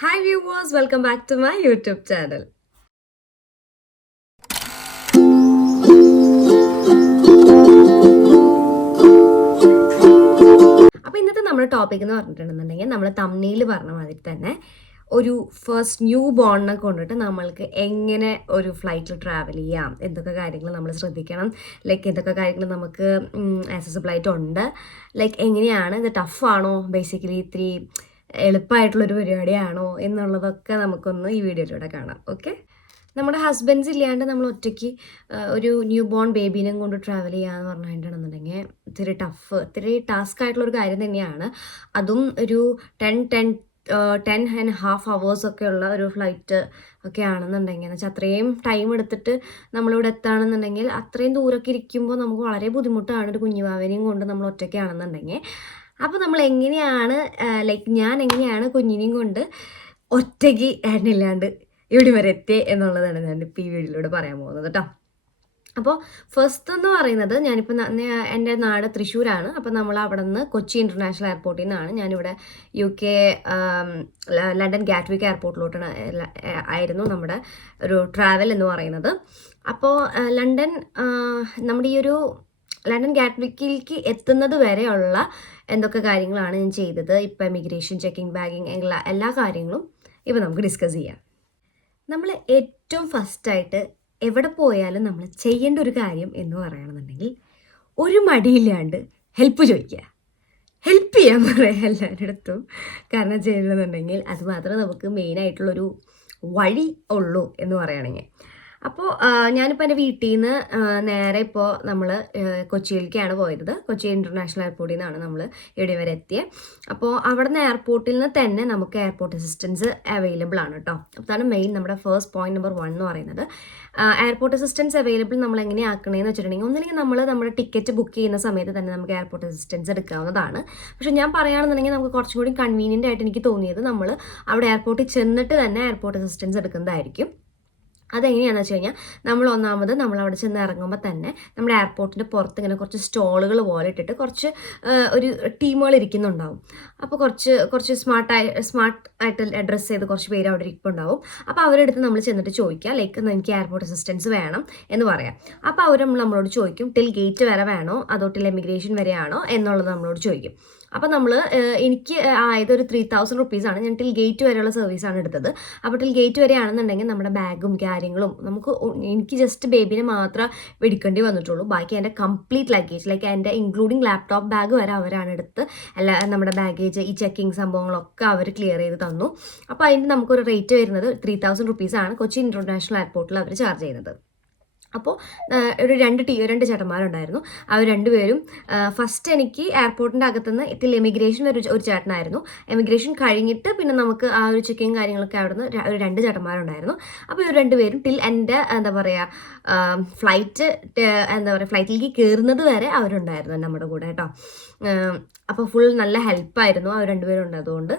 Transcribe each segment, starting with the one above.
Hi viewers, welcome back to my YouTube channel. അപ്പോൾ ഇന്നത്തെ നമ്മുടെ ടോപ്പിക് എന്ന് പറഞ്ഞിട്ടുണ്ടെന്നുണ്ടെങ്കിൽ നമ്മൾ തമ്മിൽ പറഞ്ഞ മാതിരി തന്നെ ഒരു ഫസ്റ്റ് ന്യൂ ബോണിനെ കൊണ്ടിട്ട് നമ്മൾക്ക് എങ്ങനെ ഒരു ഫ്ലൈറ്റിൽ ട്രാവൽ ചെയ്യാം, എന്തൊക്കെ കാര്യങ്ങൾ നമ്മൾ ശ്രദ്ധിക്കണം, ലൈക്ക് എന്തൊക്കെ കാര്യങ്ങൾ നമുക്ക് ആക്സസിബിൾ ആയിട്ടുണ്ട്, ലൈക്ക് എങ്ങനെയാണ് ഇത് ടഫാണോ, ബേസിക്കലി ഇത്തിരി എളുപ്പമായിട്ടുള്ളൊരു പരിപാടിയാണോ എന്നുള്ളതൊക്കെ നമുക്കൊന്ന് ഈ വീഡിയോയിലൂടെ കാണാം. ഓക്കെ, നമ്മുടെ ഹസ്ബൻഡ്സ് ഇല്ലാണ്ട് നമ്മൾ ഒറ്റയ്ക്ക് ഒരു ന്യൂ ബോൺ ബേബീനെ കൊണ്ട് ട്രാവൽ ചെയ്യാന്ന് പറഞ്ഞിട്ടുണ്ടെന്നുണ്ടെങ്കിൽ ഇത്തിരി ടാസ്ക് ആയിട്ടുള്ളൊരു കാര്യം തന്നെയാണ്. അതും ഒരു 10.5 hours ഒക്കെ ഉള്ള ഒരു ഫ്ലൈറ്റ് ഒക്കെ ആണെന്നുണ്ടെങ്കിൽ, എന്ന് വെച്ചാൽ അത്രയും ടൈം എടുത്തിട്ട് നമ്മളിവിടെ എത്തുകയാണെന്നുണ്ടെങ്കിൽ അത്രയും ദൂരമൊക്കെ ഇരിക്കുമ്പോൾ നമുക്ക് വളരെ ബുദ്ധിമുട്ടാണ് ഒരു കുഞ്ഞുവാവനെയും കൊണ്ട് നമ്മൾ ഒറ്റയ്ക്കാണെന്നുണ്ടെങ്കിൽ. അപ്പോൾ നമ്മൾ എങ്ങനെയാണ് ലൈക്ക് ഞാൻ എങ്ങനെയാണ് കുഞ്ഞിനെയും കൊണ്ട് ഒറ്റയ്ക്ക് ഏട്ടനില്ലാണ്ട് ഇവിടെ വരെ എത്തിയേ എന്നുള്ളതാണ് ഞാൻ ഇപ്പോൾ ഈ വീഡിയോയിലൂടെ പറയാൻ പോകുന്നത് കേട്ടോ. അപ്പോൾ ഫസ്റ്റ് എന്ന് പറയുന്നത്, ഞാനിപ്പോൾ എൻ്റെ നാട് തൃശ്ശൂരാണ്. അപ്പോൾ നമ്മൾ അവിടെ നിന്ന് കൊച്ചി ഇൻ്റർനാഷണൽ എയർപോർട്ടിൽ നിന്നാണ് ഞാനിവിടെ UK ലണ്ടൻ ഗാറ്റ്വിക് എയർപോർട്ടിലോട്ടാണ് ആയിരുന്നു നമ്മുടെ ഒരു ട്രാവൽ എന്ന് പറയുന്നത്. അപ്പോൾ ലണ്ടൻ നമ്മുടെ ഈ ഒരു ലണ്ടൻ ഗാറ്റ്വിക്കിലേക്ക് എത്തുന്നത് വരെയുള്ള എന്തൊക്കെ കാര്യങ്ങളാണ് ഞാൻ ചെയ്തത്, ഇപ്പോൾ എമിഗ്രേഷൻ, ചെക്കിംഗ്, ബാഗിങ്, എല്ലാ കാര്യങ്ങളും ഇപ്പോൾ നമുക്ക് ഡിസ്കസ് ചെയ്യാം. നമ്മൾ ഏറ്റവും ഫസ്റ്റായിട്ട് എവിടെ പോയാലും നമ്മൾ ചെയ്യേണ്ട ഒരു കാര്യം എന്ന് പറയുകയാണെന്നുണ്ടെങ്കിൽ ഒരു മടിയില്ലാണ്ട് ഹെൽപ്പ് ചോദിക്കുക, ഹെൽപ്പ് ചെയ്യാൻ പറയാം എല്ലാവരുടെ അടുത്തും. കാരണം ചെയ്യണമെന്നുണ്ടെങ്കിൽ അത് മാത്രമേ നമുക്ക് മെയിനായിട്ടുള്ളൊരു വഴി ഉള്ളൂ എന്ന് പറയുകയാണെങ്കിൽ. അപ്പോൾ ഞാനിപ്പോൾ എൻ്റെ വീട്ടിൽ നിന്ന് നേരെ ഇപ്പോൾ നമ്മൾ കൊച്ചിയിലേക്കാണ് പോയത്. കൊച്ചി ഇൻ്റർനാഷണൽ എയർപോർട്ടിൽ നിന്നാണ് നമ്മൾ ഇവിടെ വരെ എത്തിയത്. അപ്പോൾ അവിടെ നിന്ന് എയർപോർട്ടിൽ നിന്ന് തന്നെ നമുക്ക് എയർപോർട്ട് അസിസ്റ്റൻസ് അവൈലബിൾ ആണ് കേട്ടോ. അതാണ് മെയിൻ നമ്മുടെ ഫസ്റ്റ് പോയിന്റ് നമ്പർ 1 എന്ന് പറയുന്നത്. എയർപോർട്ട് അസിസ്റ്റൻസ് അവൈലബിൾ നമ്മൾ എങ്ങനെയാണ് ആക്കണേന്ന് വെച്ചിട്ടുണ്ടെങ്കിൽ, ഒന്നില്ലെങ്കിൽ നമ്മൾ നമ്മുടെ ടിക്കറ്റ് ബുക്ക് ചെയ്യുന്ന സമയത്ത് തന്നെ നമുക്ക് എയർപോർട്ട് അസിസ്റ്റൻസ് എടുക്കാവുന്നതാണ്. പക്ഷേ ഞാൻ പറയുകയാണെന്നുണ്ടെങ്കിൽ നമുക്ക് കുറച്ചും കൂടി കൺവീനിയൻ്റ് ആയിട്ട് എനിക്ക് തോന്നിയത് നമ്മൾ അവിടെ എയർപോർട്ടിൽ ചെന്നിട്ട് തന്നെ എയർപോർട്ട് അസിസ്റ്റൻസ് എടുക്കുന്നതായിരിക്കും. അതെങ്ങനെയാണെന്ന് വെച്ച് കഴിഞ്ഞാൽ, നമ്മൾ അവിടെ ചെന്ന് ഇറങ്ങുമ്പോൾ തന്നെ നമ്മുടെ എയർപോർട്ടിൻ്റെ പുറത്ത് ഇങ്ങനെ കുറച്ച് സ്റ്റോളുകൾ പോലെ ഇട്ടിട്ട് കുറച്ച് ഒരു ടീമുകൾ ഇരിക്കുന്നുണ്ടാവും. അപ്പോൾ കുറച്ച് സ്മാർട്ട് ആയിട്ട് അഡ്രസ്സ് ചെയ്ത് കുറച്ച് പേര് അവിടെ ഇരിപ്പുണ്ടാവും. അപ്പോൾ അവരെടുത്ത് നമ്മൾ ചെന്നിട്ട് ചോദിക്കുക, ലൈക്ക് എനിക്ക് എയർപോർട്ട് അസിസ്റ്റൻസ് വേണം എന്ന് പറയാം. അപ്പോൾ അവർ നമ്മളോട് ചോദിക്കും ടിൽ ഗേറ്റ് വരെ വേണോ അതോ ടിൽ എമിഗ്രേഷൻ വരെയാണോ എന്നുള്ളത് നമ്മളോട് ചോദിക്കും. അപ്പോൾ എനിക്ക് ആയത് ഒരു 3000 rupees ഞാൻ ടിൽ ഗേറ്റ് വരെയുള്ള സർവീസാണ് എടുത്തത്. അപ്പോൾ ടിൽ ഗേറ്റ് വരെയാണെന്നുണ്ടെങ്കിൽ നമ്മുടെ ബാഗും കാര്യങ്ങളും എനിക്ക് ജസ്റ്റ് ബേബിനെ മാത്രമേ എടുക്കേണ്ടി വന്നിട്ടുള്ളൂ. ബാക്കി എൻ്റെ കംപ്ലീറ്റ് ലഗേജ്, ലൈക്ക് എൻ്റെ ഇൻക്ലൂഡിങ് ലാപ്ടോപ്പ് ബാഗ് വരെ അവരാണ് എടുത്ത് നമ്മുടെ ബാഗേജ്, ഈ ചെക്കിങ് സംഭവങ്ങളൊക്കെ അവർ ക്ലിയർ ചെയ്ത് തന്നു. അപ്പോൾ അതിന് നമുക്കൊരു റേറ്റ് വരുന്നത് 3000 rupees കൊച്ചി ഇൻ്റർനാഷണൽ എയർപോർട്ടിൽ അവർ ചാർജ് ചെയ്യുന്നത്. അപ്പോൾ ഒരു രണ്ട് ചേട്ടന്മാരുണ്ടായിരുന്നു. അവർ രണ്ടുപേരും ഫസ്റ്റ് എനിക്ക് എയർപോർട്ടിൻ്റെ അകത്തുനിന്ന് ടിൽ എമിഗ്രേഷൻ ഒരു ചേട്ടനായിരുന്നു. എമിഗ്രേഷൻ കഴിഞ്ഞിട്ട് പിന്നെ നമുക്ക് ആ ഒരു ചെക്കിങ് കാര്യങ്ങളൊക്കെ അവിടെ നിന്ന് ഒരു 2 ചേട്ടന്മാരുണ്ടായിരുന്നു. അപ്പോൾ ഇവർ രണ്ടുപേരും ടിൽ എൻ്റെ ഫ്ലൈറ്റിലേക്ക് കയറുന്നത് വരെ അവരുണ്ടായിരുന്നു നമ്മുടെ കൂടെ കേട്ടോ. അപ്പോൾ ഫുൾ നല്ല ഹെൽപ്പായിരുന്നു അവർ രണ്ടുപേരും ഉണ്ടതുകൊണ്ട്.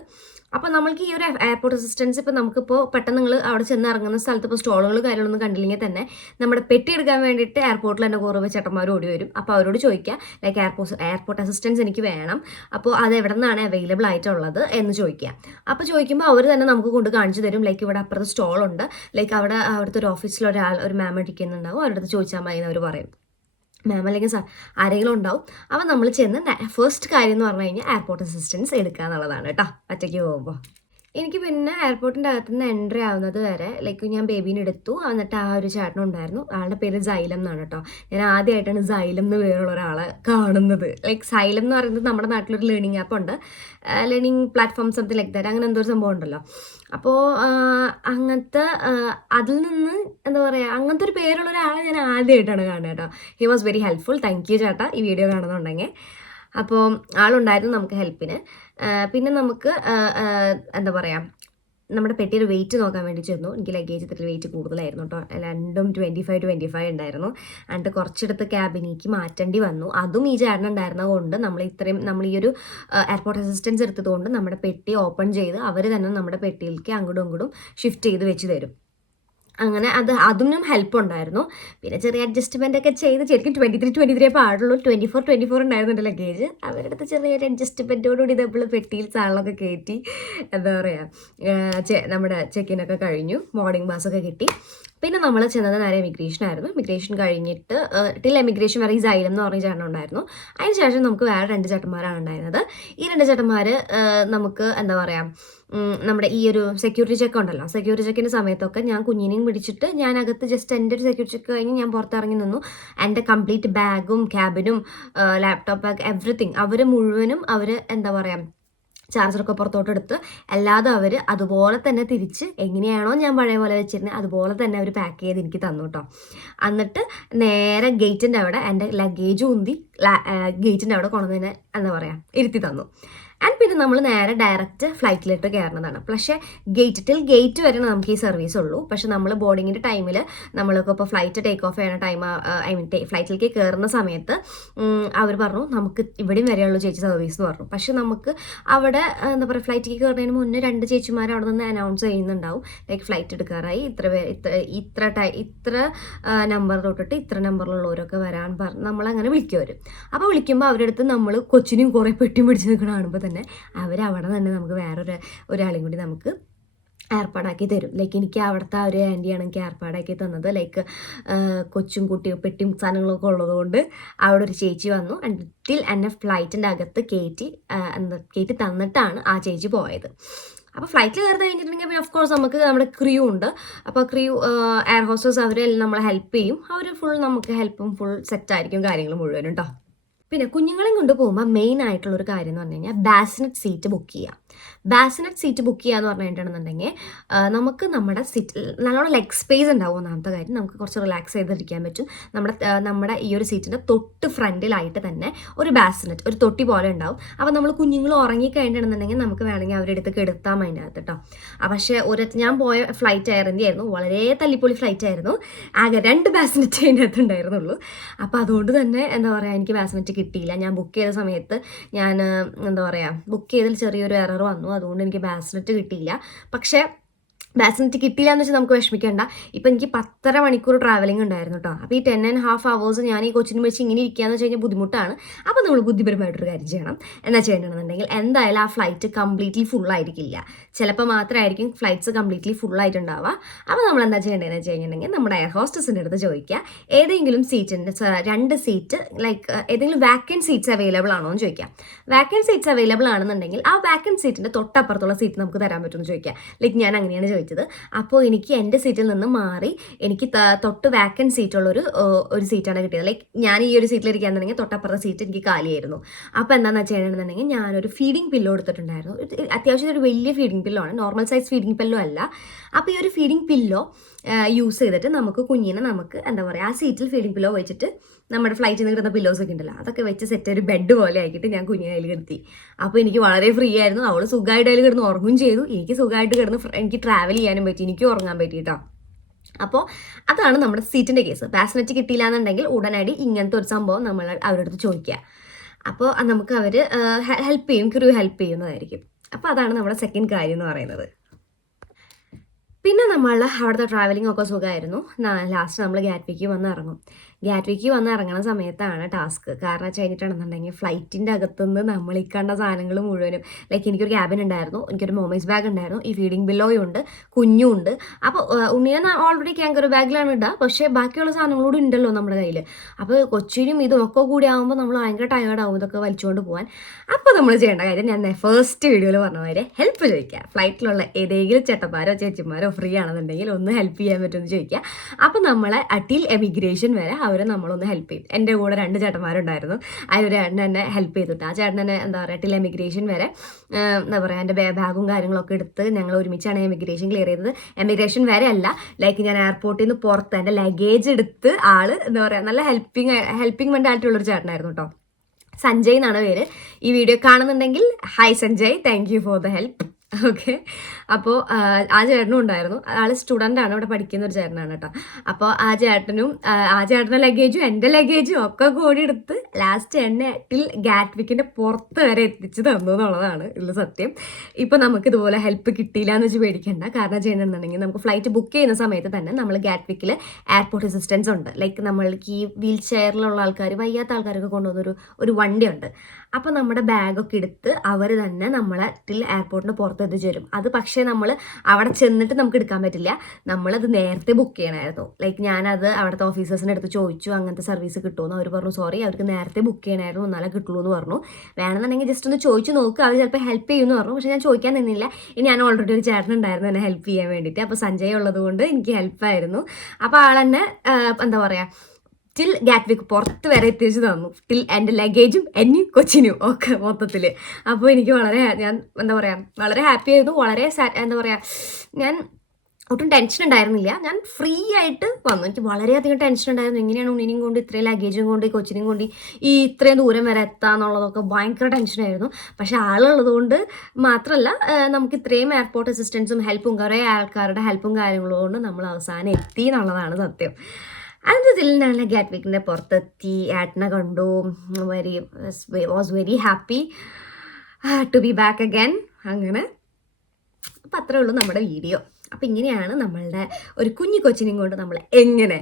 അപ്പോൾ നമ്മൾക്ക് ഈ ഒരു എയർപോർട്ട് അസിസ്റ്റൻസ് ഇപ്പോൾ നമുക്കിപ്പോൾ പെട്ടെന്ന് നിങ്ങൾ അവിടെ ചെന്ന് ഇറങ്ങുന്ന സ്ഥലത്ത് ഇപ്പോൾ സ്റ്റോളുകൾ കാര്യങ്ങളൊന്നും കണ്ടില്ലെങ്കിൽ തന്നെ നമ്മുടെ പെട്ടി എടുക്കാൻ വേണ്ടിയിട്ട് എയർപോർട്ടിൽ തന്നെ കുറവ് ചേട്ടന്മാർ ഓടി വരും. അപ്പോൾ അവരോട് ചോദിക്കുക, ലൈക്ക് എയർപോർട്ട് അസിസ്റ്റൻസ് എനിക്ക് വേണം, അപ്പോൾ അത് എവിടെ നിന്നാണ് അവൈലബിൾ ആയിട്ടുള്ളത് എന്ന് ചോദിക്കുക. അപ്പോൾ ചോദിക്കുമ്പോൾ അവർ തന്നെ നമുക്ക് കൊണ്ട് കാണിച്ചു തരും, ലൈക്ക് ഇവിടെ അപ്പുറത്ത് സ്റ്റോളുണ്ട്, ലൈക്ക് അവിടുത്തെ ഒരു ഓഫീസിൽ ഒരു മാം ഇരിക്കുന്നുണ്ടാവും, അവരുടെ അടുത്ത് ചോദിച്ചാൽ മതി എന്ന് അവർ പറയും. മാം അല്ലെങ്കിൽ ആരെങ്കിലും ഉണ്ടാവും. അപ്പോൾ നമ്മൾ ചെന്ന് ഫസ്റ്റ് കാര്യം എന്ന് പറഞ്ഞു കഴിഞ്ഞാൽ എയർപോർട്ട് അസിസ്റ്റൻസ് എടുക്കുക എന്നുള്ളതാണ് കേട്ടോ, ഒറ്റയ്ക്ക് പോകുമ്പോൾ. എനിക്ക് പിന്നെ എയർപോർട്ടിൻ്റെ അകത്തുനിന്ന് എൻട്രി ആവുന്നത് വരെ ലൈക്ക് ഞാൻ ബേബീനെ എടുത്തു. എന്നിട്ട് ആ ഒരു ചേട്ടനുണ്ടായിരുന്നു, ആളുടെ പേര് സൈലം എന്നാണ് കേട്ടോ. ഞാൻ ആദ്യമായിട്ടാണ് സൈലം എന്ന് പേരുള്ള ഒരാളെ കാണുന്നത്. ലൈക്ക് സൈലം എന്ന് പറയുന്നത് നമ്മുടെ നാട്ടിലൊരു ലേണിംഗ് ആപ്പ് ഉണ്ട്, learning platform something like that, അങ്ങനെ എന്തോ ഒരു സംഭവം ഉണ്ടല്ലോ. അപ്പോൾ അങ്ങനത്തെ അതിൽ നിന്ന് അങ്ങനത്തെ ഒരു പേരുള്ള ഒരാളെ ഞാൻ ആദ്യമായിട്ടാണ് കാണുന്നത് കേട്ടോ. He was very helpful. Thank you ചേട്ടാ ഈ വീഡിയോ കാണുന്നുണ്ടെങ്കിൽ. അപ്പോൾ ആളുണ്ടായിരുന്നു നമുക്ക് ഹെൽപ്പിന്. പിന്നെ നമുക്ക് നമ്മുടെ പെട്ടിയുടെ വെയിറ്റ് നോക്കാൻ വേണ്ടി ചെന്നു. എനിക്ക് ലഗേജ് ഇത്തിരി വെയിറ്റ് കൂടുതലായിരുന്നു കേട്ടോ, രണ്ടും 25 ഉണ്ടായിരുന്നു. എന്നിട്ട് കുറച്ചെടുത്ത് ക്യാബിനേക്ക് മാറ്റേണ്ടി വന്നു. അതും ഈ ചേട്ടനുണ്ടായിരുന്നത് കൊണ്ട് നമ്മൾ ഈ ഒരു എയർപോർട്ട് അസിസ്റ്റൻസ് എടുത്തതുകൊണ്ട് നമ്മുടെ പെട്ടി ഓപ്പൺ ചെയ്ത് അവർ തന്നെ നമ്മുടെ പെട്ടിയിലേക്ക് അങ്ങോട്ടും ഇങ്ങോട്ടും ഷിഫ്റ്റ് ചെയ്ത് വെച്ച് തരും. അങ്ങനെ അതിനും ഹെൽപ്പ് ഉണ്ടായിരുന്നു. പിന്നെ ചെറിയ അഡ്ജസ്റ്റ്മെൻ്റ് ഒക്കെ ചെയ്ത് ശരിക്കും 23 പാടുള്ളൂ. 24 ഉണ്ടായിരുന്നു എൻ്റെ ലഗേജ്. അവരുടെ അടുത്ത് ചെറിയൊരു അഡ്ജസ്റ്റ്മെൻറ്റോടുകൂടി നമ്മൾ പെട്ടിയിൽ സാധനങ്ങളൊക്കെ കയറ്റി എന്താ പറയുക നമ്മുടെ ചെക്കിനൊക്കെ കഴിഞ്ഞു, ബോർഡിംഗ് പാസ്സൊക്കെ കിട്ടി. പിന്നെ നമ്മൾ ചെന്നത് നേരെ ഇമിഗ്രേഷനായിരുന്നു. ഇമിഗ്രേഷൻ കഴിഞ്ഞിട്ട് എമിഗ്രേഷൻ വരെ ഈ സൈലം എന്ന് പറഞ്ഞ ചേട്ടൻ ഉണ്ടായിരുന്നു. അതിന് ശേഷം നമുക്ക് വേറെ 2 ചേട്ടന്മാരാണ് ഉണ്ടായിരുന്നത്. ഈ 2 ചേട്ടന്മാർ നമുക്ക് എന്താ പറയുക, നമ്മുടെ ഈ ഒരു സെക്യൂരിറ്റി ചെക്ക് ഉണ്ടല്ലോ, സെക്യൂരിറ്റി ചെക്കിൻ്റെ സമയത്തൊക്കെ ഞാൻ കുഞ്ഞിനെയും പിടിച്ചിട്ട് ഞാൻ അകത്ത് ജസ്റ്റ് എൻ്റെ ഒരു സെക്യൂരിറ്റി ചെക്ക് കഴിഞ്ഞ് ഞാൻ പുറത്തിറങ്ങി നിന്നു. എൻ്റെ കംപ്ലീറ്റ് ബാഗും ക്യാബിനും ലാപ്ടോപ്പ് ബാഗ് എവറിത്തിങ് അവർ മുഴുവനും എന്താ പറയുക ചാർജറൊക്കെ പുറത്തോട്ട് എടുത്ത് അല്ലാതെ അവർ അതുപോലെ തന്നെ തിരിച്ച് എങ്ങനെയാണോ ഞാൻ പഴയ പോലെ വെച്ചിരുന്നത് അതുപോലെ തന്നെ അവർ പാക്ക് ചെയ്ത് എനിക്ക് തന്നു കേട്ടോ. എന്നിട്ട് നേരെ ഗേറ്റിൻ്റെ അവിടെ എൻ്റെ ലഗേജ് ഉന്തി ഗേറ്റിൻ്റെ അവിടെ കൊണ്ടുവന്നതിനെ എന്താ പറയുക ഇരുത്തി തന്നു. ആൻഡ് പിന്നെ നമ്മൾ നേരെ ഡയറക്റ്റ് ഫ്ലൈറ്റിലിട്ട് കയറുന്നതാണ്. പക്ഷേ ഗേറ്റ് വരെ നമുക്ക് ഈ സർവീസ് ഉള്ളൂ. പക്ഷെ നമ്മൾ ബോർഡിങ്ങിൻ്റെ ടൈമിൽ നമ്മൾക്ക് ഇപ്പോൾ ഫ്ലൈറ്റ് ടേക്ക് ഓഫ് ചെയ്യുന്ന ടൈം ഫ്ലൈറ്റിലേക്ക് കയറുന്ന സമയത്ത് അവർ പറഞ്ഞു നമുക്ക് ഇവിടെയും വരെയുള്ളൂ ചേച്ചി സർവീസ് എന്ന് പറഞ്ഞു. പക്ഷെ നമുക്ക് അവിടെ എന്താ പറയുക ഫ്ലൈറ്റിലേക്ക് കയറുന്നതിന് മുന്നേ 2 ചേച്ചിമാർ അവിടെ നിന്ന് അനൗൺസ് ചെയ്യുന്നുണ്ടാവും, ലൈക്ക് ഫ്ലൈറ്റ് എടുക്കാറായി, ഇത്ര നമ്പർ തൊട്ടിട്ട് ഇത്ര നമ്പറിലുള്ളവരൊക്കെ വരാൻ പറഞ്ഞ് നമ്മളങ്ങനെ വിളിക്കും അവർ. അപ്പോൾ വിളിക്കുമ്പോൾ അവരുടെ അടുത്ത് നമ്മൾ കൊച്ചിനും കുറേ പെട്ടി പിടിച്ച് നിൽക്കുന്ന കാണുമ്പോൾ തന്നെ അവരവിടെ തന്നെ നമുക്ക് ഒരാളെയും കൂടി നമുക്ക് ഏർപ്പാടാക്കി തരും. ലൈക്ക് എനിക്ക് അവിടുത്തെ ആ ഒരു ആൻറ്റിയാണ് എനിക്ക് ഏർപ്പാടാക്കി തന്നത്. ലൈക്ക് കൊച്ചും കുട്ടിയും പെട്ടിയും സാധനങ്ങളൊക്കെ ഉള്ളതുകൊണ്ട് അവിടെ ഒരു ചേച്ചി വന്നു അണ്ടിൽ എന്നെ ഫ്ലൈറ്റിൻ്റെ അകത്ത് കയറ്റി തന്നിട്ടാണ് ആ ചേച്ചി പോയത്. അപ്പോൾ ഫ്ലൈറ്റിൽ കയറി കഴിഞ്ഞിട്ടുണ്ടെങ്കിൽ പിന്നെ ഓഫ് കോഴ്സ് നമുക്ക് നമ്മുടെ ക്രൂ ഉണ്ട്. അപ്പോൾ എയർ ഹോസ്റ്റേഴ്സ് അവരെല്ലാം നമ്മളെ ഹെൽപ്പ് ചെയ്യും. അവർ ഫുൾ നമുക്ക് ഹെൽപ്പും ഫുൾ സെറ്റായിരിക്കും കാര്യങ്ങൾ മുഴുവനും കേട്ടോ. പിന്നെ കുഞ്ഞുങ്ങളെയും കൊണ്ട് പോകുമ്പോൾ മെയിൻ ആയിട്ടുള്ളൊരു കാര്യം എന്ന് പറഞ്ഞു കഴിഞ്ഞാൽ ബാസിനെറ്റ് സീറ്റ് ബുക്ക് ചെയ്യുക. ബാസിനെറ്റ് സീറ്റ് ബുക്ക് ചെയ്യുക എന്ന് പറഞ്ഞിട്ടുണ്ടെന്നുണ്ടെങ്കിൽ നമുക്ക് നമ്മുടെ സീറ്റ് നല്ലോണം ലെഗ് സ്പേസ് ഉണ്ടാവും. ഒന്നാമത്തെ കാര്യം നമുക്ക് കുറച്ച് റിലാക്സ് ചെയ്തിരിക്കാൻ പറ്റും. നമ്മുടെ ഈ ഒരു സീറ്റിൻ്റെ തൊട്ട് ഫ്രണ്ടിലായിട്ട് തന്നെ ഒരു ബാസിനെറ്റ്, ഒരു തൊട്ടി പോലെ ഉണ്ടാവും. അപ്പോൾ നമ്മൾ കുഞ്ഞുങ്ങൾ ഉറങ്ങിക്കഴിഞ്ഞിട്ടുണ്ടെന്നുണ്ടെങ്കിൽ നമുക്ക് വേണമെങ്കിൽ അവരുടെ അടുത്ത് കെടുത്താൻ അതിൻ്റെ അകത്ത് കേട്ടോ. പക്ഷേ ഞാൻ പോയ ഫ്ലൈറ്റ് എയർ ഇന്ത്യ ആയിരുന്നു, വളരെ തല്ലിപ്പൊളി ഫ്ലൈറ്റ് ആയിരുന്നു. ആകെ 2 ബാസിനെറ്റ് അതിൻ്റെ അകത്ത് ഉണ്ടായിരുന്നുള്ളൂ. അപ്പോൾ അതുകൊണ്ട് തന്നെ എന്താ പറയുക എനിക്ക് ബാസിനെറ്റ് കിട്ടിയില്ല. ഞാൻ ബുക്ക് ചെയ്ത സമയത്ത് എന്താ പറയുക ബുക്ക് ചെയ്തതിൽ ചെറിയൊരു എറർ വന്നു, അതുകൊണ്ട് എനിക്ക് ബാസിനെറ്റ് കിട്ടിയില്ല. പക്ഷേ ബാസിനെറ്റ് കിട്ടിയില്ല എന്ന് വെച്ചാൽ നമുക്ക് വിഷമിക്കേണ്ട. ഇപ്പം എനിക്ക് 10.5 മണിക്കൂർ ട്രാവലിംഗ് ഉണ്ടായിരുന്നു കേട്ടോ. അപ്പോൾ ഈ 10.5 hours ഞാൻ ഈ കൊച്ചിനും വെച്ച് ഇങ്ങനെ ഇരിക്കുകയെന്ന് വെച്ച് കഴിഞ്ഞാൽ ബുദ്ധിമുട്ടാണ്. അപ്പോൾ നമ്മൾ ബുദ്ധിപരമായിട്ടൊരു കാര്യം ചെയ്യണം. എന്താ ചെയ്യണമെന്നുണ്ടെങ്കിൽ എന്തായാലും ആ ഫ്ലൈറ്റ് കംപ്ലീറ്റ്ലി ഫുള്ളായിരിക്കില്ല, ചിലപ്പോൾ മാത്രമായിരിക്കും ഫ്ലൈറ്റ്സ് കംപ്ലീറ്റ്ലി ഫുള്ളായിട്ടുണ്ടാവുക. അപ്പോൾ നമ്മൾ എന്താ ചെയ്യേണ്ടതെന്ന് വെച്ച് കഴിഞ്ഞിട്ടുണ്ടെങ്കിൽ നമ്മുടെ എയർ ഹോസ്റ്റസിൻ്റെ അടുത്ത് ചോദിക്കുക ഏതെങ്കിലും സീറ്റിൻ്റെ 2 സീറ്റ് ലൈക്ക് ഏതെങ്കിലും വാക്കൻറ്റ് സീറ്റ്സ് അവൈലബിൾ ആണോ എന്ന് ചോദിക്കാം. വാക്കൻറ്റ് സീറ്റ്സ് അവൈലബിൾ ആണെന്നുണ്ടെങ്കിൽ ആ വാക്കൻറ്റ് സീറ്റിൻ്റെ തൊട്ടപ്പുറത്തുള്ള സീറ്റ് നമുക്ക് തരാൻ പറ്റുമെന്ന് ചോദിക്കാം. ലൈക്ക് ഞാൻ അങ്ങനെയാണ് ചോദിച്ചത്. അപ്പോൾ എനിക്ക് എൻ്റെ സീറ്റിൽ നിന്ന് മാറി എനിക്ക് തൊട്ട് വാക്കൻറ്റ് സീറ്റുള്ളൊരു സീറ്റാണ് കിട്ടിയത്. ലൈക്ക് ഞാൻ ഈ ഒരു സീറ്റിലിരിക്കുകയാണെന്നുണ്ടെങ്കിൽ തൊട്ടപ്പുറത്തെ സീറ്റ് എനിക്ക് കാലിയായിരുന്നു. അപ്പോൾ എന്താണെന്ന് വെച്ചിട്ടുണ്ടെന്നുണ്ടെങ്കിൽ ഞാനൊരു ഫീഡിങ് പില്ലോ എടുത്തിട്ടുണ്ടായിരുന്നു. അത്യാവശ്യം ഒരു വലിയ ഫീഡിങ് പില്ലോ ആണ്, നോർമൽ സൈസ് ഫീഡിങ് പില്ലോ അല്ല. അപ്പോൾ ഈ ഒരു ഫീഡിങ് പില്ലോ യൂസ് ചെയ്തിട്ട് നമുക്ക് കുഞ്ഞിനെ എന്താ പറയുക ആ സീറ്റിൽ ഫീഡിങ് പില്ലോ വെച്ചിട്ട് നമ്മുടെ ഫ്ലൈറ്റിൽ നിന്ന് കിട്ടുന്ന പില്ലോസൊക്കെ ഉണ്ടല്ലോ അതൊക്കെ വെച്ച് സെറ്റ് ഒരു ബെഡ് പോലെ ആക്കിയിട്ട് ഞാൻ കുഞ്ഞിനെ അതിൽ കിടത്തി. അപ്പോൾ എനിക്ക് വളരെ ഫ്രീ ആയിരുന്നു. അവൾ സുഖമായിട്ട് അതിൽ കിടന്ന് ഉറങ്ങും ചെയ്തു, എനിക്ക് സുഖമായിട്ട് കിടന്ന് എനിക്ക് ട്രാവൽ ചെയ്യാനും പറ്റി, എനിക്ക് ഉറങ്ങാൻ പറ്റിയിട്ടോ. അപ്പോൾ അതാണ് നമ്മുടെ സീറ്റിൻ്റെ കേസ്. ബാസിനെറ്റ് കിട്ടിയില്ല എന്നുണ്ടെങ്കിൽ ഉടനടി ഇങ്ങനത്തെ ഒരു സംഭവം നമ്മൾ അവരുടെ അടുത്ത് ചോദിക്കുക. അപ്പോൾ നമുക്ക് അവർ ഹെൽപ്പ് ചെയ്യും, ക്രൂ ഹെൽപ്പ് ചെയ്യുന്നതായിരിക്കും. അപ്പോൾ അതാണ് നമ്മുടെ സെക്കൻഡ് കാര്യം എന്ന് പറയുന്നത്. പിന്നെ നമ്മൾ അവിടുത്തെ ട്രാവലിംഗ് ഒക്കെ സുഖമായിരുന്നു. ലാസ്റ്റ് നമ്മൾ ഗാറ്റ്വിക്ക് വന്ന് ഇറങ്ങും. ഗാറ്റ്വിക്ക് വന്ന് ഇറങ്ങുന്ന സമയത്താണ് ടാസ്ക്. കാരണം വെച്ച് കഴിഞ്ഞിട്ടുണ്ടെന്നുണ്ടെങ്കിൽ ഫ്ലൈറ്റിൻ്റെ അകത്തുനിന്ന് നമ്മൾ ഈ കണ്ട സാധനങ്ങൾ മുഴുവനും ലൈക്ക് എനിക്കൊരു ക്യാബിൻ ഉണ്ടായിരുന്നു, എനിക്കൊരു മോമേസ് ബാഗ് ഉണ്ടായിരുന്നു, ഈ ഫീഡിങ് ബില്ലോയും ഉണ്ട്, കുഞ്ഞും ഉണ്ട്. അപ്പോൾ ഉണ്ണിയെ ഓൾറെഡി കാങ്കറി ബാഗിലാണ് ഇടുക, പക്ഷേ ബാക്കിയുള്ള സാധനങ്ങളോട് ഉണ്ടല്ലോ നമ്മുടെ കയ്യിൽ. അപ്പോൾ കൊച്ചിനും ഇതും ഒക്കെ കൂടി ആകുമ്പോൾ നമ്മൾ ഭയങ്കര ടയേർഡാവും ഇതൊക്കെ വലിച്ചുകൊണ്ട് പോകാൻ. അപ്പോൾ നമ്മൾ ചെയ്യേണ്ട കാര്യം ഞാൻ ഫസ്റ്റ് വീഡിയോയിൽ പറഞ്ഞ മാതിരി ഹെൽപ്പ് ചോദിക്കുക. ഫ്ലൈറ്റിലുള്ള ഏതെങ്കിലും ചേട്ടന്മാരോ ചേച്ചിമാരോ ഫ്രീ ആണെന്നുണ്ടെങ്കിൽ ഒന്ന് ഹെൽപ്പ് ചെയ്യാൻ പറ്റുമെന്ന് ചോദിക്കുക. അപ്പോൾ നമ്മളെ അട്ടിൽ എമിഗ്രേഷൻ വരെ അവർ നമ്മളൊന്ന് ഹെൽപ്പ് ചെയ്യും. എൻ്റെ കൂടെ 2 ചേട്ടന്മാരുണ്ടായിരുന്നു, അതിലൊരു ചേട്ടൻ എന്നെ ഹെൽപ്പ് ചെയ്തിട്ട് ആ ചേട്ടൻ എന്നെ എന്താ പറയുക ടിൽ എമിഗ്രേഷൻ വരെ എന്താ പറയുക എൻ്റെ ബാഗും കാര്യങ്ങളൊക്കെ എടുത്ത് ഞങ്ങൾ ഒരുമിച്ചാണ് എമിഗ്രേഷൻ ക്ലിയർ ചെയ്തത്. എമിഗ്രേഷൻ വരെ അല്ല, ലൈക്ക് ഞാൻ എയർപോർട്ടിൽ നിന്ന് പുറത്ത് എൻ്റെ ലഗേജ് എടുത്ത് എന്താ പറയുക നല്ല ഹെൽപ്പിംഗ് മെൻറ്റാലിറ്റിയുള്ളൊരു ചേട്ടനായിരുന്നു കേട്ടോ. സഞ്ജയ് എന്നാണ് പേര്. ഈ വീഡിയോ കാണുന്നുണ്ടെങ്കിൽ hi Sanjay, thank you for the help. Okay. അപ്പോൾ ആ ചേട്ടനും ഉണ്ടായിരുന്നു. ആൾ സ്റ്റുഡൻ്റാണ്, ഇവിടെ പഠിക്കുന്ന ഒരു ചേട്ടനാണ് കേട്ടോ. അപ്പോൾ ആ ചേട്ടൻ്റെ ലഗേജും എൻ്റെ ലഗേജും ഒക്കെ കൂടി എടുത്ത് ലാസ്റ്റ് എന്നെ ഗാറ്റ്വിക്കിൻ്റെ പുറത്ത് വരെ എത്തിച്ച് തന്നു എന്നുള്ളതാണ് ഇതിൽ സത്യം. ഇപ്പോൾ നമുക്ക് ഇതുപോലെ ഹെൽപ്പ് കിട്ടിയില്ല എന്ന് വെച്ച് പേടിക്കേണ്ട. കാരണം ചെയ്യണമെന്നുണ്ടെങ്കിൽ നമുക്ക് ഫ്ലൈറ്റ് ബുക്ക് ചെയ്യുന്ന സമയത്ത് തന്നെ നമ്മൾ ഗാറ്റ്വിക്കിൽ എയർപോർട്ട് അസിസ്റ്റൻസ് ഉണ്ട്. ലൈക്ക് നമ്മൾക്ക് ഈ വീൽ ചെയറിലുള്ള ആൾക്കാർ, വയ്യാത്ത ആൾക്കാരൊക്കെ കൊണ്ടുവന്നൊരു വണ്ടിയുണ്ട്. അപ്പോൾ നമ്മുടെ ബാഗൊക്കെ എടുത്ത് അവർ തന്നെ നമ്മളെ എയർപോർട്ടിന് പുറത്ത് എത്തിച്ചു തരും. അത് പക്ഷേ നമ്മൾ അവിടെ ചെന്നിട്ട് നമുക്ക് എടുക്കാൻ പറ്റില്ല, നമ്മളത് നേരത്തെ ബുക്ക് ചെയ്യണമായിരുന്നു. ലൈക്ക് ഞാനത് അവിടുത്തെ ഓഫീസേഴ്സിൻ്റെ അടുത്ത് ചോദിച്ചു അങ്ങനത്തെ സർവീസ് കിട്ടുമെന്ന്. അവർ പറഞ്ഞു സോറി, അവർക്ക് നേരത്തെ ബുക്ക് ചെയ്യണമായിരുന്നു, എന്നാലേ കിട്ടുള്ളൂ എന്ന് പറഞ്ഞു. വേണമെന്നുണ്ടെങ്കിൽ ജസ്റ്റ് ഒന്ന് ചോദിച്ചു നോക്കുക, അവർ ചിലപ്പോൾ ഹെൽപ്പ് ചെയ്യുമെന്ന് പറഞ്ഞു. പക്ഷേ ഞാൻ ചോദിക്കാൻ നിന്നില്ല. ഞാൻ ഓൾറെഡി ഒരു ചേട്ടനുണ്ടായിരുന്നു എന്നെ ഹെൽപ്പ് ചെയ്യാൻ വേണ്ടിയിട്ട്. അപ്പോൾ സഞ്ജയ് ഉള്ളത് കൊണ്ട് എനിക്ക് ഹെൽപ്പായിരുന്നു. അപ്പോൾ ആളെന്നെ എന്താ പറയുക ഗാറ്റ്വിക്ക് പുറത്ത് വരെ എത്തിച്ച് തന്നു. എൻ്റെ ലഗേജും എന്നെയും കൊച്ചിനും ഒക്കെ മൊത്തത്തിൽ. അപ്പോൾ എനിക്ക് ഞാൻ എന്താ പറയുക വളരെ ഹാപ്പി ആയിരുന്നു. വളരെ എന്താ പറയുക, ഞാൻ ഒട്ടും ടെൻഷൻ ഉണ്ടായിരുന്നില്ല. ഞാൻ ഫ്രീ ആയിട്ട് വന്നു. എനിക്ക് വളരെയധികം ടെൻഷൻ ഉണ്ടായിരുന്നു. എങ്ങനെയാണ് ഉണ്ണിനെയും കൊണ്ട് ഇത്രയും ലഗേജും കൊണ്ട് കൊച്ചിനെയും കൊണ്ട് ഇത്രയും ദൂരം വരെ എത്താന്നുള്ളതൊക്കെ ഭയങ്കര ടെൻഷനായിരുന്നു. പക്ഷെ ആളുള്ളത് കൊണ്ട് മാത്രമല്ല, നമുക്ക് ഇത്രയും എയർപോർട്ട് അസിസ്റ്റൻസും ഹെൽപ്പും കുറേ ആൾക്കാരുടെ ഹെൽപ്പും കാര്യങ്ങളും കൊണ്ട് നമ്മൾ അവസാനം എത്തി എന്നുള്ളതാണ് സത്യം. അതിൽ ഞങ്ങൾ ഗാറ്റ്വിക്കിൻ്റെ പുറത്തെത്തി, ഏട്ടനെ കണ്ടു. Was very happy to be back again. അങ്ങനെ അപ്പം അത്രേ ഉള്ളൂ നമ്മുടെ വീഡിയോ. അപ്പം ഇങ്ങനെയാണ് നമ്മളുടെ ഒരു കുഞ്ഞു കൊച്ചിനെയും കൊണ്ട് നമ്മൾ എങ്ങനെ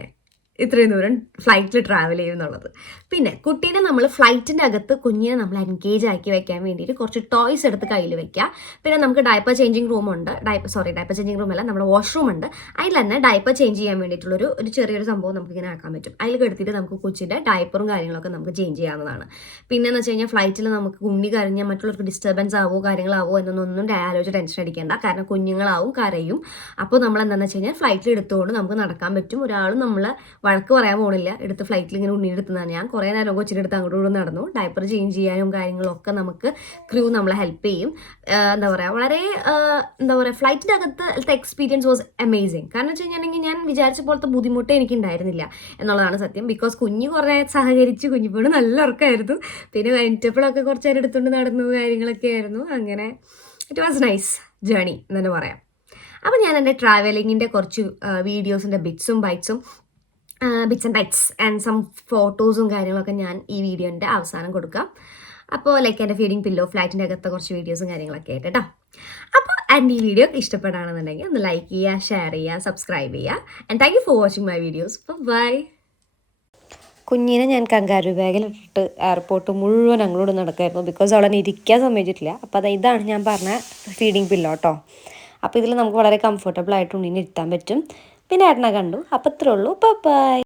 ഇത്രയും ദൂരം ഫ്ലൈറ്റിൽ ട്രാവൽ ചെയ്യും എന്നുള്ളത്. പിന്നെ കുട്ടീനെ നമ്മൾ ഫ്ലൈറ്റിൻ്റെ അകത്ത് കുഞ്ഞിനെ നമ്മൾ എൻഗേജ് ആക്കി വെക്കാൻ വേണ്ടിയിട്ട് കുറച്ച് ടോയ്സ് എടുത്ത് കയ്യിൽ വെക്കുക. പിന്നെ നമുക്ക് ഡയപ്പർ ചേഞ്ചിങ് റൂമുണ്ട്. ഡയപ്പർ ചേഞ്ചിങ് റൂമല്ല, നമ്മുടെ വാഷ്റൂം ഉണ്ട്. അതിൽ തന്നെ ഡയപ്പർ ചേഞ്ച് ചെയ്യാൻ വേണ്ടിയിട്ടുള്ളൊരു ചെറിയൊരു സംഭവം നമുക്ക് ഇങ്ങനെ ആക്കാൻ പറ്റും. അതിൽ കെടുത്തിട്ട് നമുക്ക് കൊച്ചിൻ്റെ ഡയപ്പറും കാര്യങ്ങളൊക്കെ നമുക്ക് ചേഞ്ച് ചെയ്യാവുന്നതാണ്. പിന്നെയെന്ന് വെച്ച് കഴിഞ്ഞാൽ ഫ്ലൈറ്റിൽ നമുക്ക് ഉണ്ണി കരഞ്ഞാൽ മറ്റുള്ളവർക്ക് ഡിസ്റ്റർബൻസ് ആവോ കാര്യങ്ങളാവോ എന്നൊന്നും ആലോചിച്ച് ടെൻഷൻ അടിക്കേണ്ട. കാരണം കുഞ്ഞുങ്ങളാവും, കരയും. അപ്പോൾ നമ്മൾ എന്താണെന്ന് വെച്ച് കഴിഞ്ഞാൽ ഫ്ലൈറ്റിൽ എടുത്തുകൊണ്ട് നമുക്ക് നടക്കാൻ പറ്റും. ഒരാളും നമ്മളെ വഴക്ക് പറയാൻ പോകണില്ല. എടുത്ത് ഫ്ലൈറ്റിൽ ഇങ്ങനെ ഉണ്ണിയെടുത്തുന്നതാണ്. ഞാൻ കുറേ നേരം കൊച്ചിൻ്റെ അടുത്ത് അങ്ങോട്ടും ഇങ്ങോട്ടും നടന്നു. ഡയപ്പർ ചേഞ്ച് ചെയ്യാനും കാര്യങ്ങളൊക്കെ നമുക്ക് ക്രൂ നമ്മളെ ഹെൽപ്പ് ചെയ്യും. എന്താ പറയുക, വളരെ എന്താ പറയുക, ഫ്ലൈറ്റിൻ്റെ അകത്ത് എക്സ്പീരിയൻസ് വാസ് അമേസിങ്. കാരണം വെച്ച് കഴിഞ്ഞിട്ടുണ്ടെങ്കിൽ ഞാൻ വിചാരിച്ച പോലത്തെ ബുദ്ധിമുട്ട് എനിക്കുണ്ടായിരുന്നില്ല എന്നുള്ളതാണ് സത്യം. ബിക്കോസ് കുഞ്ഞ് കുറേ സഹകരിച്ച്, കുഞ്ഞിപ്പോഴും നല്ല ഉറക്കമായിരുന്നു. പിന്നെ കഴിഞ്ഞപ്പോഴൊക്കെ കുറച്ച് നേരം എടുത്തുകൊണ്ട് നടന്നു കാര്യങ്ങളൊക്കെ ആയിരുന്നു. അങ്ങനെ ഇറ്റ് വാസ് നൈസ് ജേണി എന്ന് തന്നെ പറയാം. അപ്പോൾ ഞാൻ എൻ്റെ ട്രാവലിങ്ങിൻ്റെ കുറച്ച് വീഡിയോസിൻ്റെ bits and bytes and some ഫോട്ടോസും കാര്യങ്ങളൊക്കെ ഞാൻ ഈ വീഡിയോൻ്റെ അവസാനം കൊടുക്കാം. അപ്പോൾ ലൈക്ക് എൻ്റെ ഫീഡിങ് പില്ലോ, ഫ്ലൈറ്റിൻ്റെ അകത്തെ കുറച്ച് വീഡിയോസും കാര്യങ്ങളൊക്കെ ആയിട്ട് കേട്ടോ. അപ്പോൾ എൻ്റെ ഈ വീഡിയോ ഇഷ്ടപ്പെടുകയാണെന്നുണ്ടെങ്കിൽ ഒന്ന് ലൈക്ക് ചെയ്യുക, ഷെയർ ചെയ്യുക, സബ്സ്ക്രൈബ് ചെയ്യുക. And thank you for watching my videos. Bye. കുഞ്ഞിനെ ഞാൻ കങ്കാരു ബാഗിലിട്ടിട്ട് എയർപോർട്ട് മുഴുവൻ അങ്ങോട്ട് നടക്കായിരുന്നു. ബിക്കോസ് അവളെ ഇരിക്കാൻ സമ്മതിച്ചിട്ടില്ല. അപ്പോൾ ഇതാണ് ഞാൻ പറഞ്ഞ ഫീഡിങ് പില്ലോ കേട്ടോ. അപ്പോൾ ഇതിൽ നമുക്ക് വളരെ കംഫർട്ടബിൾ ആയിട്ട് ഉണ്ണിനെ ഇരുത്താൻ പറ്റും. പിന്നെ ഏട്ടനെ കണ്ടു. അപ്പോൾ ഇത്രേ ഉള്ളൂ. ബൈ.